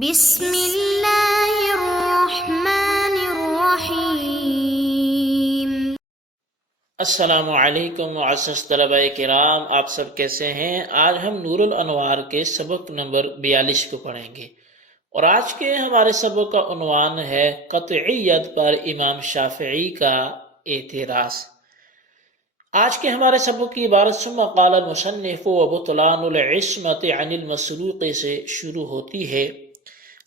بسم اللہ الرحمن الرحیم۔ السلام علیکم معزز طلبہ کرام، آپ سب کیسے ہیں؟ آج ہم نور الانوار کے سبق نمبر 42 کو پڑھیں گے، اور آج کے ہمارے سبق کا عنوان ہے قطعیت پر امام شافعی کا اعتراض۔ آج کے ہمارے سبق کی عبارت ثم قال المصنف وبطلان العصمت عن المسروق سے شروع ہوتی ہے۔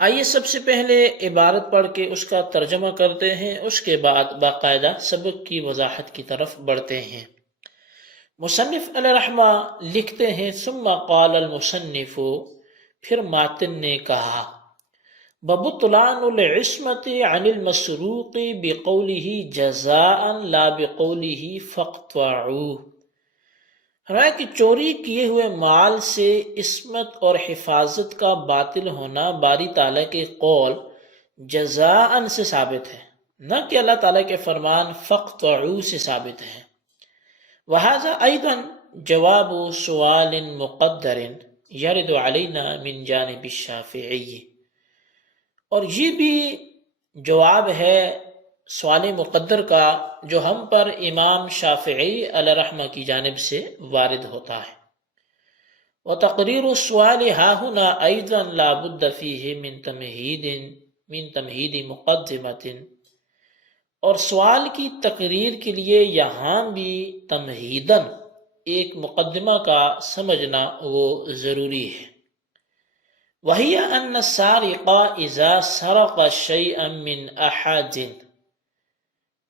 آئیے سب سے پہلے عبارت پڑھ کے اس کا ترجمہ کرتے ہیں، اس کے بعد باقاعدہ سبق کی وضاحت کی طرف بڑھتے ہیں۔ مصنف علیہ رحمہ لکھتے ہیں ثم قال المصنف، پھر ماتن نے کہا، ببطلان العصمت عن المسروق بقوله جزاء لا بقوله فاقطعوه، ہمارا کہ چوری کیے ہوئے مال سے عصمت اور حفاظت کا باطل ہونا باری تعالیٰ کے قول جزاء سے ثابت ہے، نہ کہ اللہ تعالیٰ کے فرمان فاقطعوا سے ثابت ہے۔ وہذا ایضا جواب سوال مقدر یرد علینا من جانب الشافعی، اور یہ بھی جواب ہے سوال مقدر کا جو ہم پر امام شافعی علیہ رحمہ کی جانب سے وارد ہوتا ہے۔ وتقریر السؤال ها هنا ايضا لا بد فيه من تمہید مقدمۃ، اور سوال کی تقریر کے لیے یہاں بھی تمہیداً ایک مقدمہ کا سمجھنا وہ ضروری ہے۔ وہی ان السارق اذا سرق شيئا من احد،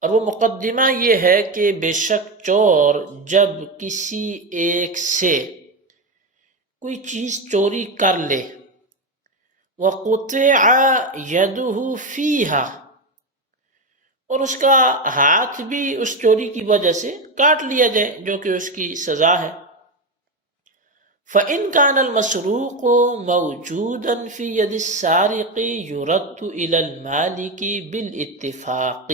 اور وہ مقدمہ یہ ہے کہ بے شک چور جب کسی ایک سے کوئی چیز چوری کر لے، وَقُطِعَ يَدُهُ فِيهَا، اور اس کا ہاتھ بھی اس چوری کی وجہ سے کاٹ لیا جائے، جو کہ اس کی سزا ہے۔ فَإِنْ كَانَ الْمَسْرُوقُ مَوْجُودًا فِي يَدِ السَّارِقِ يُرَدُّ إِلَى الْمَالِكِ بِالْاتِّفَاقِ،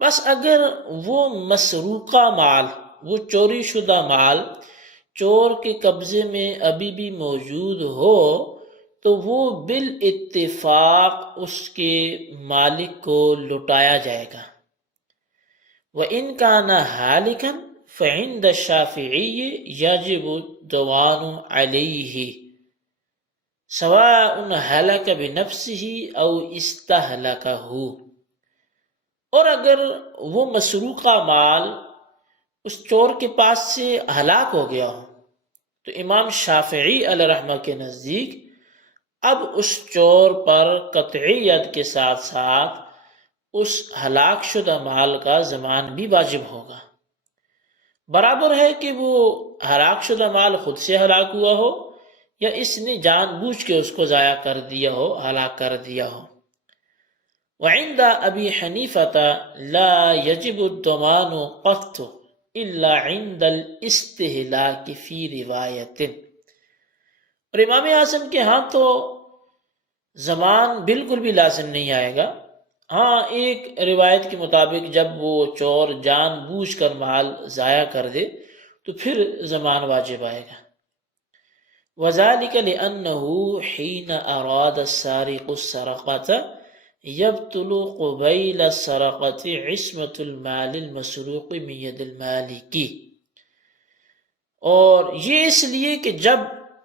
بس اگر وہ مسروقہ مال، وہ چوری شدہ مال چور کے قبضے میں ابھی بھی موجود ہو تو وہ بالاتفاق اس کے مالک کو لٹایا جائے گا۔ وَإِنْ كَانَ هَالِكًا فَعِنْدَ الشَّافِعِيِّ يَجِبُ الدَّوَانُ عَلَيْهِ سَوَاءٌ هَلَكَ بِنَفْسِهِ أَوْ اسْتَهْلَكَهُ، اور اگر وہ مسروقہ مال اس چور کے پاس سے ہلاک ہو گیا ہو تو امام شافعی علیہ رحمہ کے نزدیک اب اس چور پر قطعیت کے ساتھ ساتھ اس ہلاک شدہ مال کا ضمان بھی واجب ہوگا۔ برابر ہے کہ وہ ہلاک شدہ مال خود سے ہلاک ہوا ہو یا اس نے جان بوجھ کے اس کو ضائع کر دیا ہو، ہلاک کر دیا ہو۔ وعند ابی حنیفۃ لا یجب الضمان قط الا عند الاستہلاک فی روایت، اور امام اعظم کے ہاں تو ضمان بالکل بھی لازم نہیں آئے گا، ہاں ایک روایت کے مطابق جب وہ چور جان بوجھ کر مال ضائع کر دے تو پھر ضمان واجب آئے گا۔ وذلك لأنه حين أراد السارق السرقة يبطل قبيل السرقة عصمة المال المسروق من يد المالك، اور یہ اس لیے کہ جب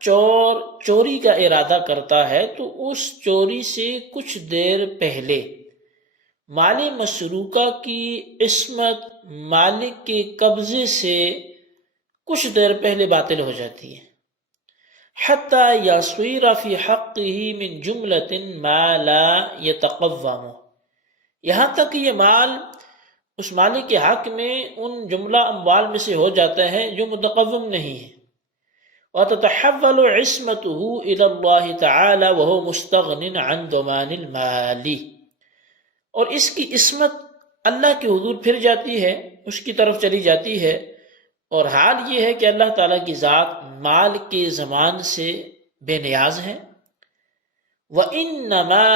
چور چوری کا ارادہ کرتا ہے تو اس چوری سے کچھ دیر پہلے مال مسروقہ کی عصمت مالک کے قبضے سے کچھ دیر پہلے باطل ہو جاتی ہے۔ حتی یصیر فی حقہ من جملۃ ما لا یتقوم، یہاں تک کہ یہ مال اس مالک کے حق میں ان جملہ اموال میں سے ہو جاتا ہے جو متقوم نہیں ہے۔ وتتحول عصمته الى اللہ تعالی وهو مستغن عن ضمان المال، اور اس کی عصمت اللہ کے حضور پھر جاتی ہے، اس کی طرف چلی جاتی ہے، اور حال یہ ہے کہ اللہ تعالیٰ کی ذات مال کے ضمان سے بے نیاز ہے۔ وَإِنَّمَا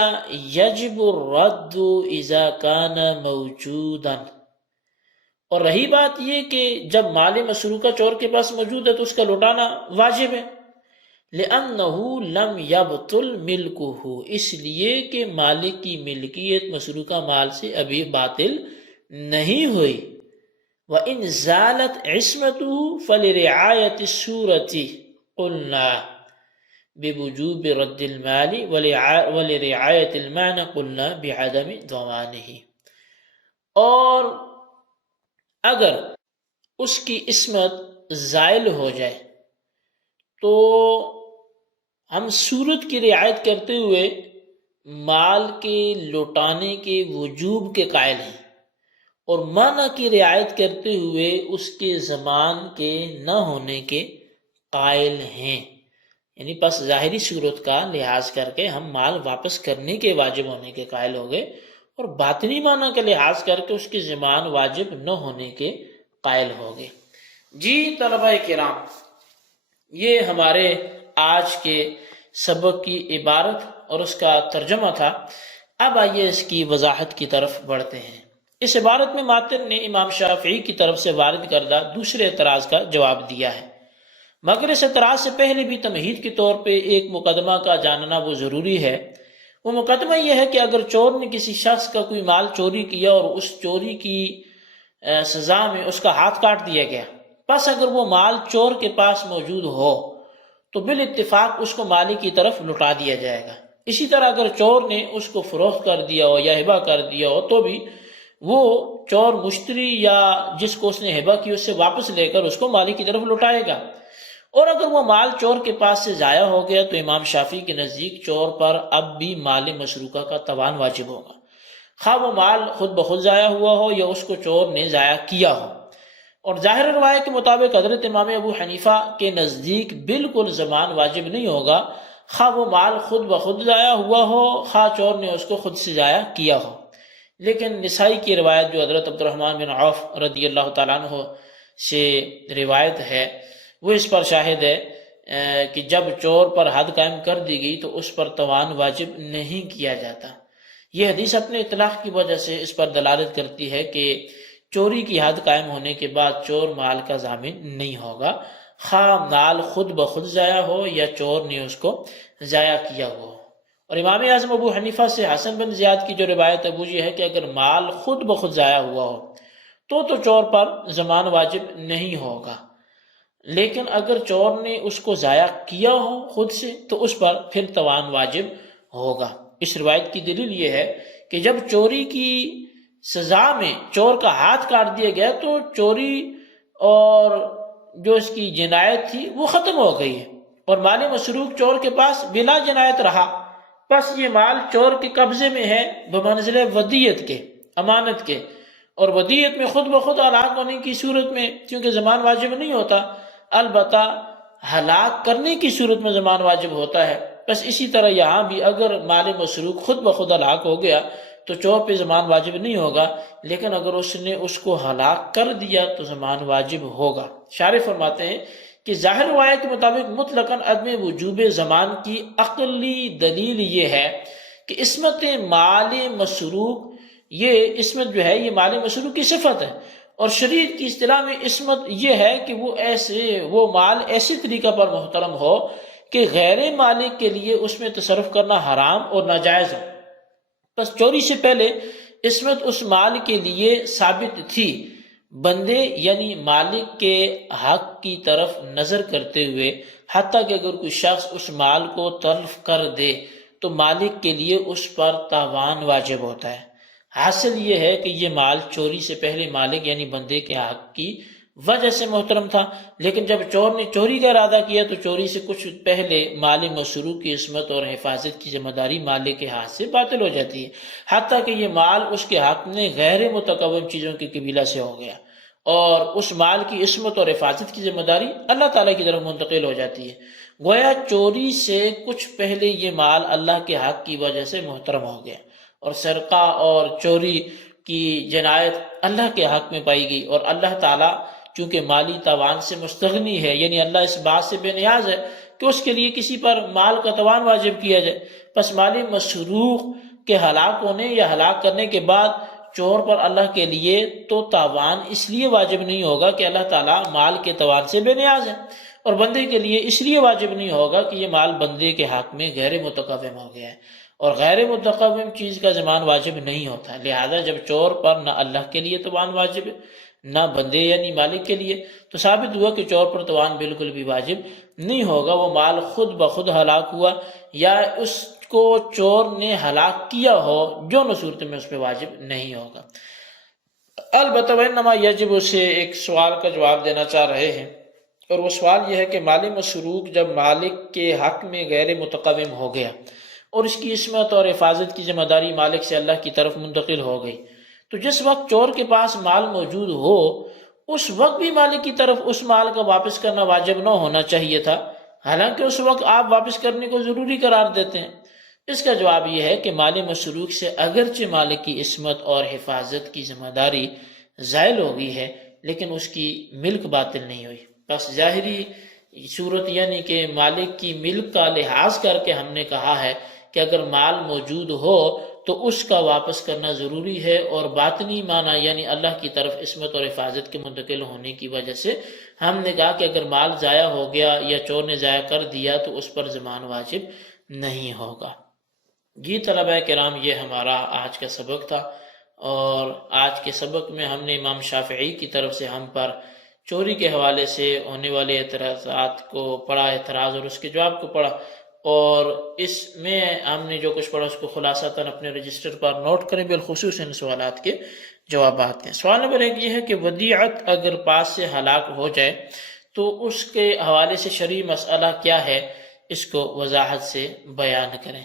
يَجِبُ الرَّدُّ إِذَا كَانَ مَوْجُودًا، اور رہی بات یہ کہ جب مال مسروقہ چور کے پاس موجود ہے تو اس کا لوٹانا واجب ہے، لِأَنَّهُ لَمْ يَبْطُلْ مِلْكُهُ، اس لیے کہ مالک کی ملکیت مسروقہ مال سے ابھی باطل نہیں ہوئی۔ وَإِنْ زَالَتْ عِصْمَتُهُ فَلِرِعَایَةِ الصُّورَةِ قُلْنَا بِوُجُوبِ رَدِّ الْمَالِ وَلِرِعَایَةِ الْمَعْنَى قُلْنَا بِعَدَمِ ضَمَانِهِ، اور اگر اس کی عصمت زائل ہو جائے تو ہم صورت کی رعایت کرتے ہوئے مال کے لوٹانے کے وجوب کے قائل ہیں، اور معنی کی رعایت کرتے ہوئے اس کے زمان کے نہ ہونے کے قائل ہیں۔ یعنی پس ظاہری صورت کا لحاظ کر کے ہم مال واپس کرنے کے واجب ہونے کے قائل ہو گئے، اور باطنی معنی کا لحاظ کر کے اس کے زمان واجب نہ ہونے کے قائل ہو گئے۔ جی طلبہ کرام، یہ ہمارے آج کے سبق کی عبارت اور اس کا ترجمہ تھا۔ اب آئیے اس کی وضاحت کی طرف بڑھتے ہیں۔ اس عبارت میں ماتن نے امام شافعی کی طرف سے وارد کردہ دوسرے اعتراض کا جواب دیا ہے، مگر اس اعتراض سے پہلے بھی تمہید کے طور پہ ایک مقدمہ کا جاننا وہ ضروری ہے۔ وہ مقدمہ یہ ہے کہ اگر چور نے کسی شخص کا کوئی مال چوری کیا اور اس چوری کی سزا میں اس کا ہاتھ کاٹ دیا گیا، پس اگر وہ مال چور کے پاس موجود ہو تو بالاتفاق اس کو مالک کی طرف لوٹا دیا جائے گا۔ اسی طرح اگر چور نے اس کو فروخت کر دیا ہو یا ہبہ کر دیا ہو تو بھی وہ چور مشتری یا جس کو اس نے ہبہ کی اس سے واپس لے کر اس کو مالک کی طرف لوٹائے گا۔ اور اگر وہ مال چور کے پاس سے ضائع ہو گیا تو امام شافعی کے نزدیک چور پر اب بھی مال مسروقہ کا تاوان واجب ہوگا، خواہ وہ مال خود بخود ضائع ہوا ہو یا اس کو چور نے ضائع کیا ہو۔ اور ظاہر روایت کے مطابق حضرت امام ابو حنیفہ کے نزدیک بالکل ضمان واجب نہیں ہوگا، خواہ وہ مال خود بخود ضائع ہوا ہو خواہ چور نے اس کو خود سے ضائع کیا ہو۔ لیکن نسائی کی روایت جو حضرت عبد الرحمن بن عوف رضی اللہ تعالیٰ عنہ سے روایت ہے وہ اس پر شاہد ہے کہ جب چور پر حد قائم کر دی گئی تو اس پر تاوان واجب نہیں کیا جاتا۔ یہ حدیث اپنے اطلاق کی وجہ سے اس پر دلالت کرتی ہے کہ چوری کی حد قائم ہونے کے بعد چور مال کا ضامن نہیں ہوگا، خواہ مال خود بخود ضائع ہو یا چور نے اس کو ضائع کیا ہو۔ اور امام اعظم ابو حنیفہ سے حسن بن زیاد کی جو روایت ہے وہ یہ ہے کہ اگر مال خود بخود ضائع ہوا ہو تو چور پر ضمان واجب نہیں ہوگا، لیکن اگر چور نے اس کو ضائع کیا ہو خود سے تو اس پر پھر تاوان واجب ہوگا۔ اس روایت کی دلیل یہ ہے کہ جب چوری کی سزا میں چور کا ہاتھ کاٹ دیا گیا تو چوری اور جو اس کی جنایت تھی وہ ختم ہو گئی ہے، اور مال مسروق چور کے پاس بلا جنایت رہا، پس یہ مال چور کے قبضے میں ہے بمنزلہ ودیعت کے، امانت کے، اور ودیعت میں خود بخود ہلاک ہونے کی صورت میں کیونکہ ضمان واجب نہیں ہوتا، البتہ ہلاک کرنے کی صورت میں ضمان واجب ہوتا ہے۔ بس اسی طرح یہاں بھی اگر مال مسروق خود بخود ہلاک ہو گیا تو چور پہ ضمان واجب نہیں ہوگا، لیکن اگر اس نے اس کو ہلاک کر دیا تو ضمان واجب ہوگا۔ شارح فرماتے ہیں کہ ظاہر روایت کے مطابق مطلقاً عدم وجوب ضمان کی عقلی دلیل یہ ہے کہ عصمت مال مسروق، یہ عصمت جو ہے یہ مال مسروق کی صفت ہے، اور شریعت کی اصطلاح میں عصمت یہ ہے کہ وہ مال ایسے طریقہ پر محترم ہو کہ غیر مالک کے لیے اس میں تصرف کرنا حرام اور ناجائز ہو۔ بس چوری سے پہلے عصمت اس مال کے لیے ثابت تھی، بندے یعنی مالک کے حق کی طرف نظر کرتے ہوئے، حتیٰ کہ اگر کوئی شخص اس مال کو تلف کر دے تو مالک کے لیے اس پر تاوان واجب ہوتا ہے۔ حاصل یہ ہے کہ یہ مال چوری سے پہلے مالک یعنی بندے کے حق کی وجہ سے محترم تھا، لیکن جب چور نے چوری کا ارادہ کیا تو چوری سے کچھ پہلے مال مسروق کی عصمت اور حفاظت کی ذمہ داری مالک کے ہاتھ سے باطل ہو جاتی ہے، حتیٰ کہ یہ مال اس کے حق میں غیر متقوم چیزوں کے قبیلہ سے ہو گیا، اور اس مال کی عصمت اور حفاظت کی ذمہ داری اللہ تعالیٰ کی طرف منتقل ہو جاتی ہے۔ گویا چوری سے کچھ پہلے یہ مال اللہ کے حق کی وجہ سے محترم ہو گیا، اور سرقہ اور چوری کی جنایت اللہ کے حق میں پائی گئی، اور اللہ تعالیٰ چونکہ مالی تاوان سے مستغنی ہے، یعنی اللہ اس بات سے بے نیاز ہے کہ اس کے لیے کسی پر مال کا تاوان واجب کیا جائے، پس مالی مسروق کے ہلاک ہونے یا ہلاک کرنے کے بعد چور پر اللہ کے لیے تو تاوان اس لیے واجب نہیں ہوگا کہ اللہ تعالیٰ مال کے تاوان سے بے نیاز ہے، اور بندے کے لیے اس لیے واجب نہیں ہوگا کہ یہ مال بندے کے حق میں غیر متقوم ہو گیا ہے، اور غیر متقوم چیز کا ضمان واجب نہیں ہوتا، لہذا جب چور پر نہ اللہ کے لیے توان واجب ہے نہ بندے یعنی مالک کے لیے، تو ثابت ہوا کہ چور پر توان بالکل بھی واجب نہیں ہوگا، وہ مال خود بخود ہلاک ہوا یا اس کو چور نے ہلاک کیا ہو، جو صورت میں اس پہ واجب نہیں ہوگا۔ البتہ وَإِنَّمَا يَجِبُ سے ایک سوال کا جواب دینا چاہ رہے ہیں، اور وہ سوال یہ ہے کہ مال مسروق جب مالک کے حق میں غیر متقوم ہو گیا اور اس کی عصمت اور حفاظت کی ذمہ داری مالک سے اللہ کی طرف منتقل ہو گئی، تو جس وقت چور کے پاس مال موجود ہو اس وقت بھی مالک کی طرف اس مال کا واپس کرنا واجب نہ ہونا چاہیے تھا، حالانکہ اس وقت آپ واپس کرنے کو ضروری قرار دیتے ہیں۔ اس کا جواب یہ ہے کہ مال مسروق سے اگرچہ مالک کی عصمت اور حفاظت کی ذمہ داری زائل ہو گئی ہے، لیکن اس کی ملک باطل نہیں ہوئی۔ بس ظاہری صورت یعنی کہ مالک کی ملک کا لحاظ کر کے ہم نے کہا ہے کہ اگر مال موجود ہو تو اس کا واپس کرنا ضروری ہے، اور باطنی معنی یعنی اللہ کی طرف عصمت اور حفاظت کے منتقل ہونے کی وجہ سے ہم نے کہا کہ اگر مال ضائع ہو گیا یا چور نے ضائع کر دیا تو اس پر ضمان واجب نہیں ہوگا۔ جی طلبہ کرام، یہ ہمارا آج کا سبق تھا، اور آج کے سبق میں ہم نے امام شافعی کی طرف سے ہم پر چوری کے حوالے سے ہونے والے اعتراضات کو پڑھا، اعتراض اور اس کے جواب کو پڑھا، اور اس میں ہم نے جو کچھ پڑھا اس کو خلاصتاً اپنے رجسٹر پر نوٹ کریں، بالخصوص ان سوالات کے جوابات ہیں۔ سوال نمبر 1 یہ ہے کہ ودیعت اگر پاس سے ہلاک ہو جائے تو اس کے حوالے سے شرعی مسئلہ کیا ہے، اس کو وضاحت سے بیان کریں۔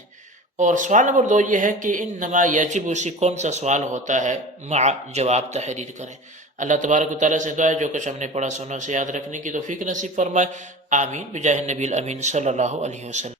اور سوال نمبر 2 یہ ہے کہ انما یجب سے کون سا سوال ہوتا ہے، مع جواب تحریر کریں۔ اللہ تبارک و تعالیٰ سے دعا ہے جو کچھ ہم نے پڑھا سنا اسے یاد رکھنے کی توفیق نصیب فرمائے، آمین بجاہ النبی الامین صلی اللہ علیہ وسلم۔